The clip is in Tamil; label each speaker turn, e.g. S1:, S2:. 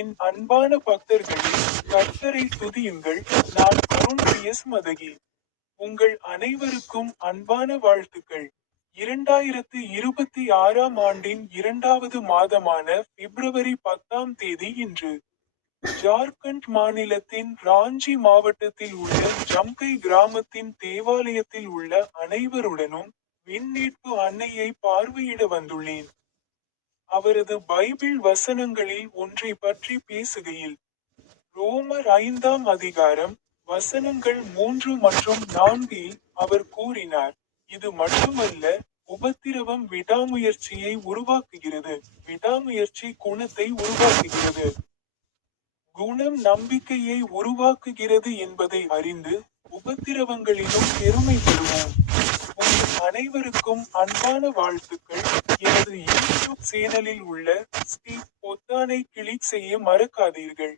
S1: என் அன்பான பக்தர்களே கர்த்தரை துதியுங்கள். நான் கொரோன்பியஸ் மதகி உங்கள் அனைவருக்கும் அன்பான வாழ்த்துக்கள். இரண்டாயிரத்து இருபத்தி ஆறாம் ஆண்டின் இரண்டாவது மாதமான பிப்ரவரி பத்தாம் தேதி இன்று ஜார்க்கண்ட் மாநிலத்தின் ராஞ்சி மாவட்டத்தில் உள்ள ஜம்கை கிராமத்தின் தேவாலயத்தில் உள்ள அனைவருடனும் விண்ணீட்பு அன்னையை பார்வையிட வந்துள்ளேன். அவரது பைபிள் வசனங்களில் ஒன்றை பற்றி பேசுகையில் ரோமர் ஐந்தாம் அதிகாரம் வசனங்கள் மூன்று மற்றும் நான்கில் அவர் கூறினார் இது மட்டுமல்ல உபத்திரவம் விடாமுயற்சியை உருவாக்குகிறது. விடாமுயற்சி குணத்தை உருவாக்குகிறது. குணம் நம்பிக்கையை உருவாக்குகிறது என்பதை அறிந்து உபத்திரவங்களிலும் பெருமை உங்கள் அனைவருக்கும் அன்பான வாழ்த்துக்கள். சேனலில் உள்ள ஸ்டீவ் பொத்தானை கிளிக் செய்ய மறக்காதீர்கள்.